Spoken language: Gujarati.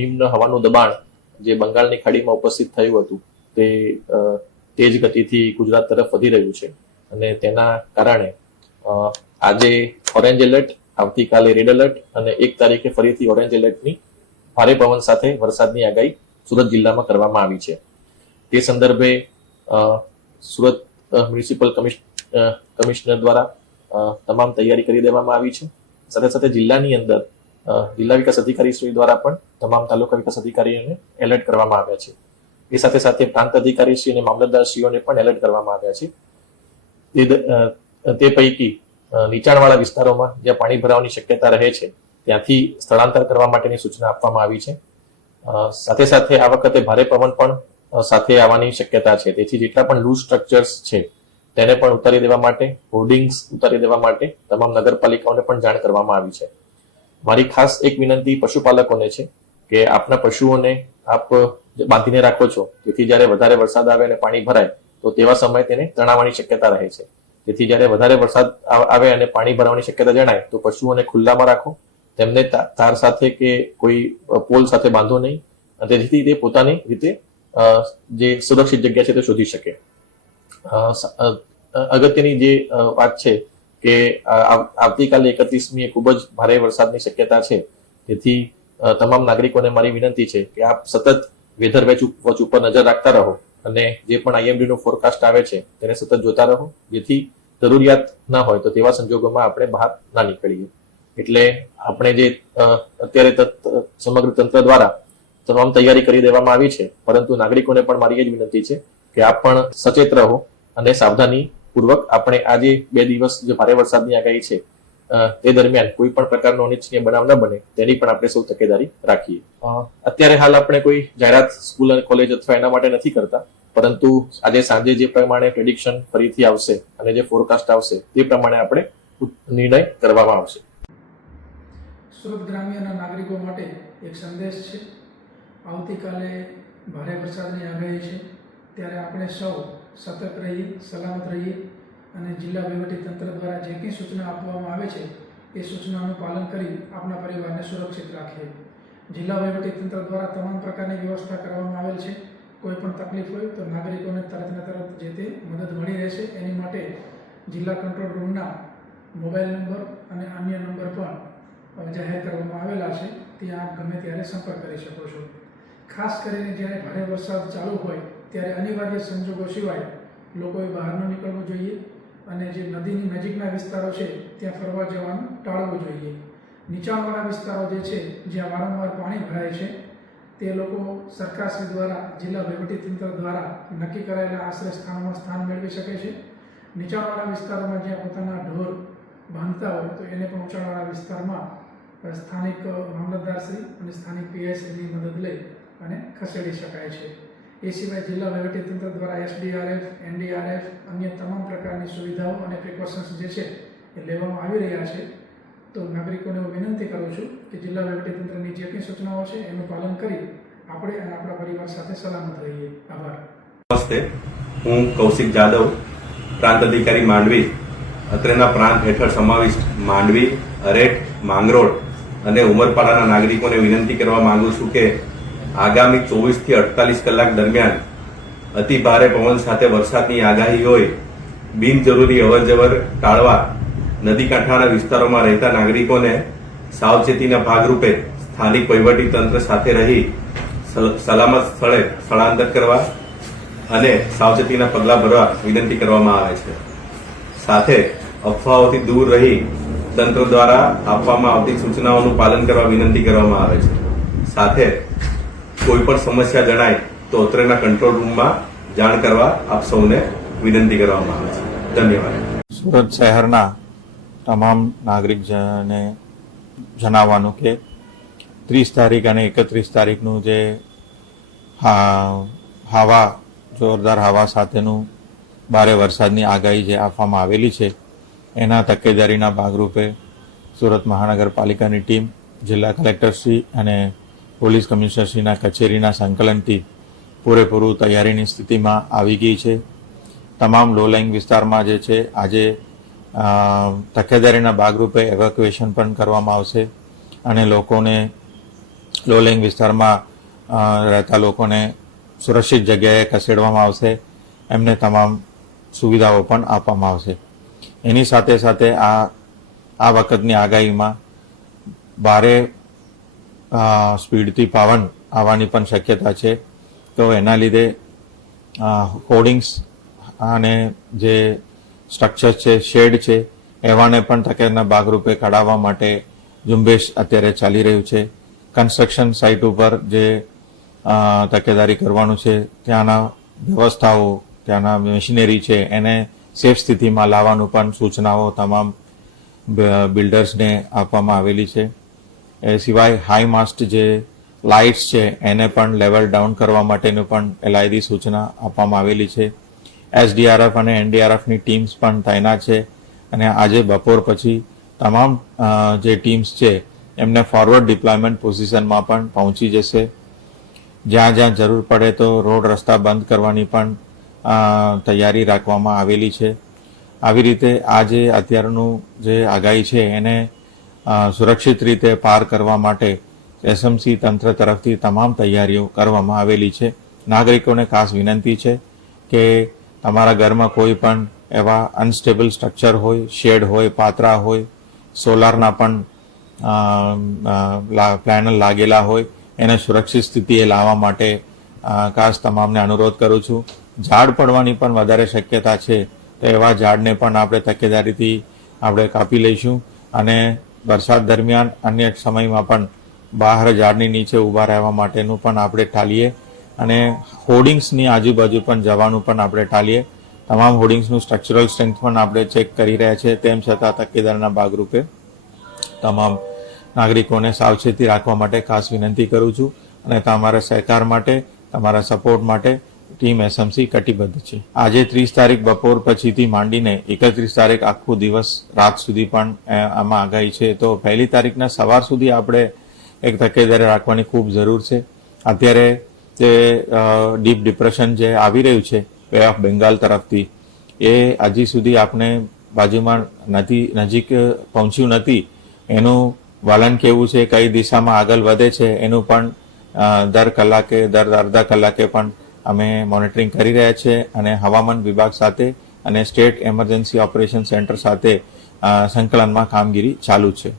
નિમ્ન હવાનું દબાણ જે બંગાળની ખાડીમાં ઉપસ્થિત થયું હતું તે તેજ ગતિથી ગુજરાત તરફ વધી રહ્યું છે અને તેના કારણે આજે ઓરેન્જ એલર્ટ, આવતીકાલે રેડ એલર્ટ અને 1 તારીખે ફરીથી ઓરેન્જ એલર્ટની ભારે પવન સાથે વરસાદની આગાહી સુરત જિલ્લામાં કરવામાં આવી છે. તે સંદર્ભે સુરત મ્યુનિસિપલ કમિશનર દ્વારા તમામ તૈયારી કરી દેવામાં આવી છે. સાથે સાથે જિલ્લાની અંદર જિલ્લા વિકાસ અધિકારીશ્રી દ્વારા પણ તમામ તાલુકા વિકાસ અધિકારીઓને એલર્ટ કરવામાં આવ્યા છે. એ સાથે સાથે પ્રાંત અધિકારીશ્રી અને મામલતદારશ્રીઓને પણ એલર્ટ કરવામાં આવ્યા છે. તે પૈકી નીચાણવાળા વિસ્તારોમાં જ્યાં પાણી ભરાવાની શક્યતા રહે છે ત્યાંથી સ્થળાંતર કરવા માટેની સૂચના આપવામાં આવી છે. સાથે સાથે આ વખતે ભારે પવન પણ સાથે આવવાની શક્યતા છે. તેથી જેટલા પણ લૂઝ સ્ટ્રક્ચર્સ છે તેને પણ ઉતારી દેવા માટે, હોર્ડિંગ્સ ઉતારી દેવા માટે તમામ નગરપાલિકાઓને પણ જાણ કરવામાં આવી છે. મારી ખાસ એક વિનંતી પશુપાલકોને છે કે આપના પશુઓને આપ બાંધીને રાખો છો, તેથી જ્યારે વધારે વરસાદ આવે અને પાણી ભરાય તો તેવા સમયે તેને તણાવવાની શક્યતા રહે છે. તેથી જ્યારે વધારે વરસાદ આવે અને પાણી ભરાવાની શક્યતા જણાય તો પશુઓને ખુલ્લામાં રાખો, તેમને તાર સાથે કે કોઈ પોલ સાથે બાંધો નહીં, જેથી તે પોતાની રીતે જે સુરક્ષિત જગ્યા છે તે શોધી શકે. અગત્યની જે વાત છે કે આવતીકાલે 31મીએ ખૂબ જ ભારે વરસાદની શક્યતા છે. તેથી તમામ નાગરિકોને મારી વિનંતી છે કે આપ સતત વેધર વોચ ઉપર નજર રાખતા રહો અને જે પણ IMD નો ફોરકાસ્ટ આવે છે તેને સતત જોતા રહો, જેથી જરૂરિયાત ના હોય તો તેવા સંજોગોમાં આપણે બહાર ના નીકળીએ. એટલે આપણે જે અત્યારે સમગ્ર તંત્ર દ્વારા તમામ તૈયારી કરી દેવામાં આવી છે, પરંતુ નાગરિકોને પણ મારી એ જ વિનંતી છે કે આપ પણ સચેત રહો અને સાવધાની પૂર્વક આપણે આ જે 2 દિવસ જે ભારે વરસાદની આગાહી છે તે દરમિયાન કોઈ પણ પ્રકારનો અનિચ્છનીય બનાવ ન બને તેની પણ આપણે સૌ તકેદારી રાખીએ. અત્યારે હાલ આપણે કોઈ જાહેરાત સ્કૂલ અને કોલેજ અથવા એના માટે નથી કરતા, પરંતુ આજે સાંજે જે પ્રમાણે પ્રેડિક્શન ફરીથી આવશે અને જે ફોરકાસ્ટ આવશે તે પ્રમાણે આપણે નિર્ણય કરવામાં આવશે. સુરત ગ્રામ્યના નાગરિકો માટે એક સંદેશ છે. આવતીકાલે ભારે વરસાદની આગાહી છે, ત્યારે આપણે સૌ સતર્ક રહીએ, સલામત રહીએ અને જિલ્લા વહીવટીતંત્ર દ્વારા જે કંઈ સૂચના આપવામાં આવે છે એ સૂચનાનું પાલન કરી આપણા પરિવારને સુરક્ષિત રાખીએ. જિલ્લા વહીવટીતંત્ર દ્વારા તમામ પ્રકારની વ્યવસ્થા કરવામાં આવેલ છે. કોઈ પણ તકલીફ હોય તો નાગરિકોને તરતને તરત જે તે મદદ મળી રહેશે. એની માટે જિલ્લા કંટ્રોલ રૂમના મોબાઈલ નંબર અને અન્ય નંબર પણ જાહેર કરવામાં આવેલા છે, ત્યાં આપ ગમે ત્યારે સંપર્ક કરી શકો છો. ખાસ કરીને જ્યારે ભારે વરસાદ ચાલુ હોય ત્યારે અનિવાર્ય સંજોગો સિવાય લોકોએ બહાર ન નીકળવું જોઈએ અને જે નદીની નજીકના વિસ્તારો છે ત્યાં ફરવા જવાનું ટાળવું જોઈએ. નીચાણવાળા વિસ્તારો જે છે જ્યાં વારંવાર પાણી ભરાય છે તે લોકો સરકારશ્રી દ્વારા, જિલ્લા વહીવટીતંત્ર દ્વારા નક્કી કરાયેલા આશ્રય સ્થાનોમાં સ્થાન મેળવી શકે છે. નીચાણવાળા વિસ્તારોમાં જ્યાં પોતાના ઢોર બાંધતા હોય તો એને પણ ઊંચાણવાળા વિસ્તારમાં સ્થાનિક મામલતદારશ્રી અને સ્થાનિક PIશ્રીની મદદ લઈ અને ખસેડી શકાય છે. એ સિવાય જિલ્લા વહીવટીતંત્ર દ્વારા SDRF, NDRF અન્ય તમામ પ્રકારની સુવિધાઓ અને પ્રિકોશન્સ જે છે એ લેવામાં આવી રહ્યા છે. તો નાગરિકોને હું વિનંતી કરું છું કે જિલ્લા વહીવટીતંત્રની જે કંઈ સૂચનાઓ છે એનું પાલન કરી આપણે અને આપણા પરિવાર સાથે સલામત રહીએ. આભાર. નમસ્તે, હું કૌશિક જાદવ, પ્રાંત અધિકારી માંડવી. અત્રેના પ્રાંત હેઠળ સમાવિષ્ટ માંડવી, અરેઠ, માંગરોળ અને ઉમરપાડાના નાગરિકોને વિનંતી કરવા માંગુ છું કે આગામી 24 થી 48 કલાક દરમિયાન અતિ ભારે પવન સાથે વરસાદની આગાહી હોય, બિનજરૂરી અવરજવર ટાળવા નદી કાંઠાના વિસ્તારોમાં રહેતા નાગરિકોને સાવચેતીના ભાગરૂપે સ્થાનિક વહીવટીતંત્ર સાથે રહી સલામત સ્થળે સ્થળાંતર કરવા અને સાવચેતીના પગલાં ભરવા વિનંતી કરવામાં આવે છે. સાથે અફવાઓથી દૂર રહી તંત્ર દ્વારા આપવામાં આવતી સૂચનાઓનું પાલન કરવા વિનંતી કરવામાં આવે છે. સાથે કોઈ પણ સમસ્યા જણાય તો અત્રેના કંટ્રોલ રૂમમાં જાણ કરવા આપ સૌને વિનંતી કરવામાં આવે છે. ધન્યવાદ. સુરત શહેરના તમામ નાગરિકજનોને જણાવવાનું કે 30 તારીખ અને 31 તારીખનું જે જોરદાર હવા સાથેનું ભારે વરસાદની આગાહી જે આપવામાં આવેલી છે એના તકેદારીના ભાગરૂપે સુરત મહાનગરપાલિકાની ટીમ, જિલ્લા કલેક્ટરશ્રી અને પોલીસ કમિશનરશ્રીના કચેરીના સંકલનથી પૂરેપૂરું તૈયારીની સ્થિતિમાં આવી ગઈ છે. તમામ લો લાઇંગ વિસ્તારમાં જે છે આજે તકેદારીના ભાગરૂપે એવેક્યુએશન પણ કરવામાં આવશે અને લોકોને લો લેઇંગ વિસ્તારમાં રહેતા લોકોને સુરક્ષિત જગ્યાએ ખસેડવામાં આવશે. એમને તમામ સુવિધાઓ પણ આપવામાં આવશે. એની સાથે સાથે આ વખતની આગાહીમાં ભારે સ્પીડથી પવન આવવાની પણ શક્યતા છે. તો એના લીધે હોર્ડિંગ્સ અને જે સ્ટ્રક્ચર છે, શેડ છે, એવાને પણ તકેદારીના ભાગરૂપે કઢાવવા માટે ઝુંબેશ અત્યારે ચાલી રહ્યું છે. કન્સ્ટ્રક્શન સાઇટ ઉપર જે તકેદારી કરવાનું છે, ત્યાંના વ્યવસ્થાઓ, ત્યાંના મશીનરી છે, એને સેફ સ્થિતિમાં લાવવાનું પણ સૂચનાઓ તમામ બિલ્ડર્સને આપવામાં આવેલી છે. એ સિવાય હાઈ માસ્ટ જે લાઇટ્સ છે એને પણ લેવલ ડાઉન કરવા માટેનું પણ એલાયદી સૂચના આપવામાં આવેલી છે. એસડીઆરએફ અને એનડીઆરએફની ટીમ્સ પણ તૈનાત છે અને આજે બપોર પછી તમામ જે ટીમ્સ છે એમને ફોરવર્ડ ડિપ્લોયમેન્ટ પોઝિશનમાં પણ પહોંચી જશે. જ્યાં જ્યાં જરૂર પડે તો રોડ રસ્તા બંધ કરવાની પણ તૈયારી રાખવામાં આવેલી છે. આવી રીતે આ જે અત્યારનું જે આગાહી છે એને સુરક્ષિત રીતે પાર કરવા માટે એસએમસી તંત્ર તરફથી તમામ તૈયારીઓ કરવામાં આવેલી છે. નાગરિકોને ખાસ વિનંતી છે કે તમારા ઘરમાં કોઈ પણ એવા અનસ્ટેબલ સ્ટ્રક્ચર હોય, શેડ હોય, પાતરા હોય, સોલારના પણ પેનલ લાગેલા હોય, એને સુરક્ષિત સ્થિતિએ લાવવા માટે ખાસ તમામને અનુરોધ કરું છું. ઝાડ પડવાની પણ વધારે શક્યતા છે તો એવા ઝાડને પણ આપણે તકેદારીથી આપણે કાપી લઈશું અને વરસાદ દરમિયાન અન્ય સમયમાં પણ બહાર ઝાડની નીચે ઊભા રહેવા માટેનું પણ આપણે ટાળીએ અને હોર્ડિંગ્સની આજુબાજુ પણ જવાનું પણ આપણે ટાળીએ. તમામ હોર્ડિંગ્સનું સ્ટ્રક્ચરલ સ્ટ્રેન્થ પણ આપણે ચેક કરી રહ્યા છે. તેમ છતાં તકેદારીના ભાગરૂપે તમામ નાગરિકોને સાવચેતી રાખવા માટે ખાસ વિનંતી કરું છું અને તમારા સહકાર માટે, તમારા સપોર્ટ માટે ટીમ એસએમસી કટિબદ્ધ છે. આજે 30 તારીખ બપોર પછીથી માંડીને 31 તારીખ આખો દિવસ રાત સુધી પણ આમાં આગાહી છે. તો 1 તારીખના સવાર સુધી આપણે એક તકેદારી રાખવાની ખૂબ જરૂર છે. અત્યારે જે ડીપ ડિપ્રેશન જે આવી રહ્યું છે બે ઓફ બેંગાલ તરફથી, એ હજી સુધી આપણે બાજુમાં નજીક પહોંચ્યું નથી. એનું વલણ કેવું છે, કઈ દિશામાં આગળ વધે છે, એનું પણ દર કલાકે, દર અડધા કલાકે પણ અમે મોનિટરિંગ કરી રહ્યા છીએ અને હવામાન વિભાગ સાથે અને સ્ટેટ એમરજન્સી ઓપરેશન સેન્ટર સાથે સંકલનમાં કામગીરી ચાલુ છે.